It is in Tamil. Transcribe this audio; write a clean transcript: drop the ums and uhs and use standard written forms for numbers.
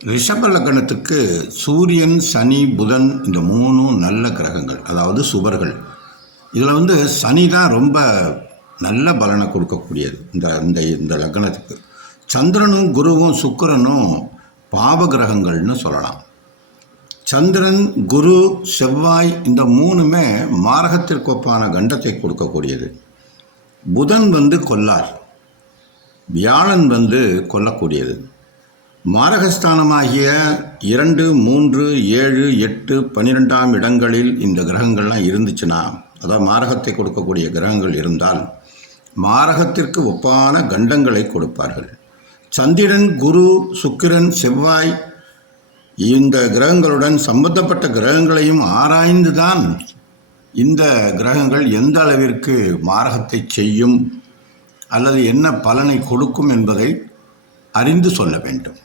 ரிஷப லக்னத்துக்கு சூரியன், சனி, புதன் இந்த மூணும் நல்ல கிரகங்கள், அதாவது சுபர்கள். இதில் சனி தான் ரொம்ப நல்ல பலனை கொடுக்கக்கூடியது இந்த இந்த இந்த லக்னத்துக்கு. சந்திரனும் குருவும் சுக்கிரனும் பாவ கிரகங்கள்னு சொல்லலாம். சந்திரன், குரு, செவ்வாய் இந்த மூணுமே மாரகத்திற்கு ஒப்பான கண்டத்தை கொடுக்கக்கூடியது. புதன் கொல்லார், வியாழன் கொல்லக்கூடியது. மாரகஸ்தானமாகிய 2, 3, 7, 8, 12ஆம் இடங்களில் இந்த கிரகங்கள்லாம் இருந்துச்சுன்னா, அதாவது மாரகத்தை கொடுக்கக்கூடிய கிரகங்கள் இருந்தால் மாரகத்திற்கு ஒப்பான கண்டங்களை கொடுப்பார்கள். சந்திரன், குரு, சுக்கிரன், செவ்வாய் இந்த கிரகங்களுடன் சம்பந்தப்பட்ட கிரகங்களையும் ஆராய்ந்து தான் இந்த கிரகங்கள் எந்த அளவிற்கு மாரகத்தை செய்யும் அல்லது என்ன பலனை கொடுக்கும் என்பதை அறிந்து சொல்ல வேண்டும்.